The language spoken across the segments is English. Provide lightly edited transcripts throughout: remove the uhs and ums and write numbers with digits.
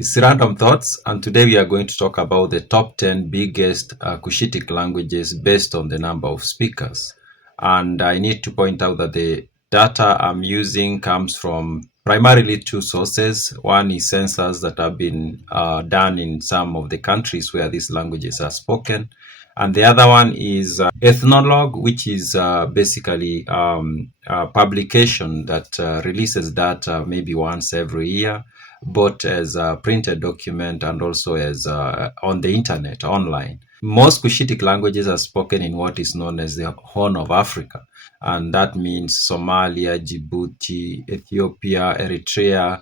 It's Random Thoughts, and today we are going to talk about the top 10 biggest Cushitic languages based on the number of speakers. And I need to point out that the data I'm using comes from primarily two sources. One is census that have been done in some of the countries where these languages are spoken. And the other one is Ethnologue, which is basically a publication that releases data maybe once every year, both as a printed document and also as on the internet, online. Most Cushitic languages are spoken in what is known as the Horn of Africa, and that means Somalia, Djibouti, Ethiopia, Eritrea,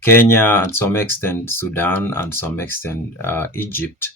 Kenya, and some extent Sudan, and some extent Egypt.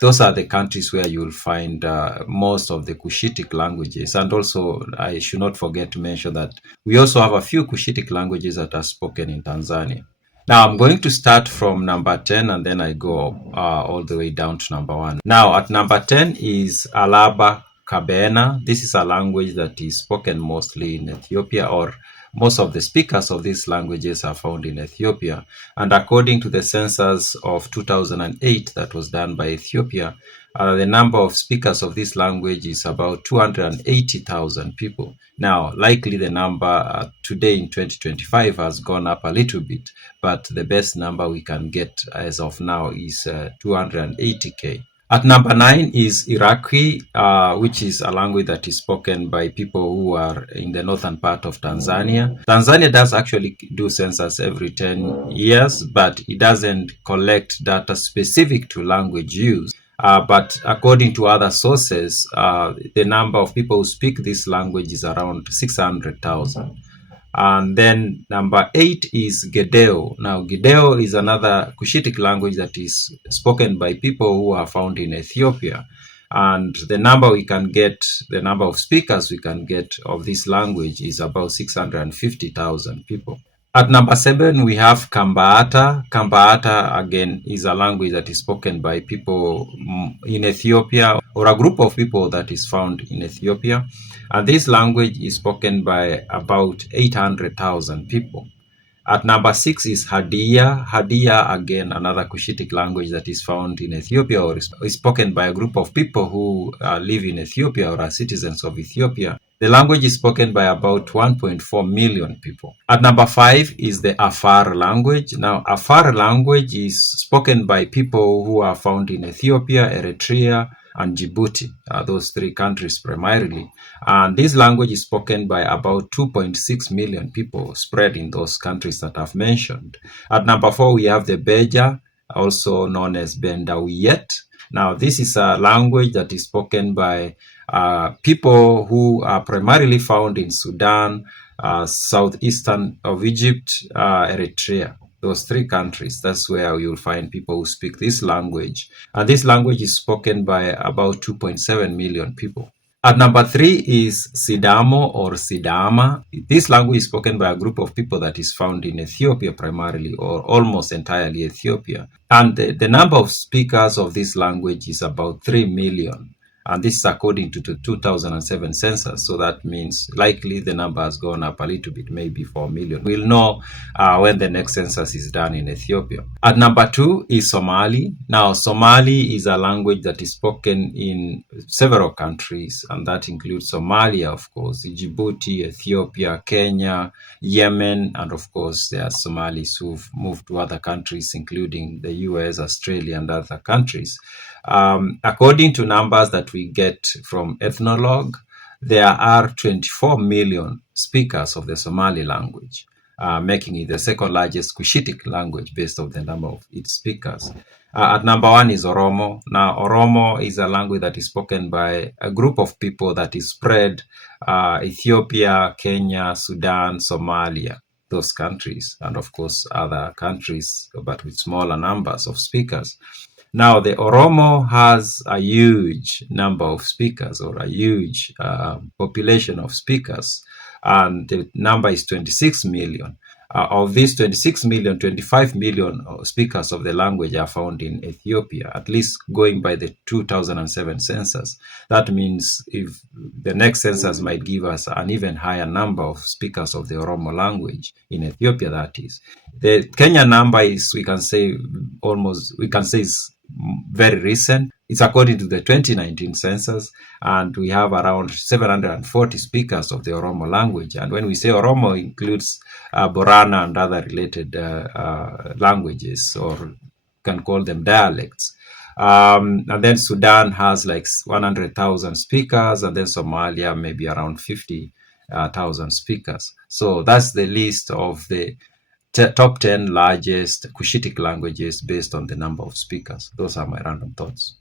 Those are the countries where you'll find most of the Cushitic languages. And also, I should not forget to mention that we also have a few Cushitic languages that are spoken in Tanzania. Now, I'm going to start from number 10 and then I go all the way down to number 1. Now, at number 10 is Alaba K'abeena. This is a language that is spoken mostly in Ethiopia, or most of the speakers of these languages are found in Ethiopia. And according to the census of 2008 that was done by Ethiopia, the number of speakers of this language is about 280,000 people. Now, likely the number today in 2025 has gone up a little bit, but the best number we can get as of now is 280K. At number 9 is Iraqw, which is a language that is spoken by people who are in the northern part of Tanzania. Tanzania does actually do census every 10 years, but it doesn't collect data specific to language use. But according to other sources, the number of people who speak this language is around 600,000. And then number 8 is Gedeo. Now, Gedeo is another Cushitic language that is spoken by people who are found in Ethiopia. And the number of speakers we can get of this language is about 650,000 people. At number 7, we have Kambaata. Kambaata, again, is a language that is spoken by people in Ethiopia, or a group of people that is found in Ethiopia. And this language is spoken by about 800,000 people. At number 6 is Hadiyya. Hadiyya, again, another Cushitic language that is found in Ethiopia, or is spoken by a group of people who live in Ethiopia or are citizens of Ethiopia. The language is spoken by about 1.4 million people. At number 5 is the Afar language. Now, Afar language is spoken by people who are found in Ethiopia, Eritrea, and Djibouti, those three countries primarily. And this language is spoken by about 2.6 million people spread in those countries that I've mentioned. At number 4, we have the Beja, also known as Bendawiyet. Now, this is a language that is spoken by people who are primarily found in Sudan, southeastern of Egypt, Eritrea. Those three countries, that's where you'll find people who speak this language. And this language is spoken by about 2.7 million people. At number 3 is Sidamo or Sidama. This language is spoken by a group of people that is found in Ethiopia primarily, or almost entirely Ethiopia. And the number of speakers of this language is about 3 million. And this is according to the 2007 census. So that means likely the number has gone up a little bit, maybe 4 million. We'll know when the next census is done in Ethiopia. At number 2 is Somali. Now, Somali is a language that is spoken in several countries, and that includes Somalia, of course, Djibouti, Ethiopia, Kenya, Yemen, and of course, there are Somalis who've moved to other countries, including the US, Australia, and other countries. According to numbers that we get from Ethnologue, there are 24 million speakers of the Somali language, making it the second largest Cushitic language based on the number of its speakers. At number 1 is Oromo. Now, Oromo is a language that is spoken by a group of people that is spread Ethiopia, Kenya, Sudan, Somalia, those countries, and of course other countries, but with smaller numbers of speakers. Now, the Oromo has a huge number of speakers, or a huge population of speakers, and the number is 26 million. Of these 26 million, 25 million speakers of the language are found in Ethiopia, at least going by the 2007 census. That means if the next census might give us an even higher number of speakers of the Oromo language in Ethiopia, that is. The Kenya number is, we can say is very recent. It's according to the 2019 census, and we have around 740 speakers of the Oromo language. And when we say Oromo, includes Borana and other related languages, or can call them dialects. And then Sudan has like 100,000 speakers, and then Somalia maybe around 50,000 speakers. So that's the list of the top 10 largest Cushitic languages based on the number of speakers. Those are my random thoughts.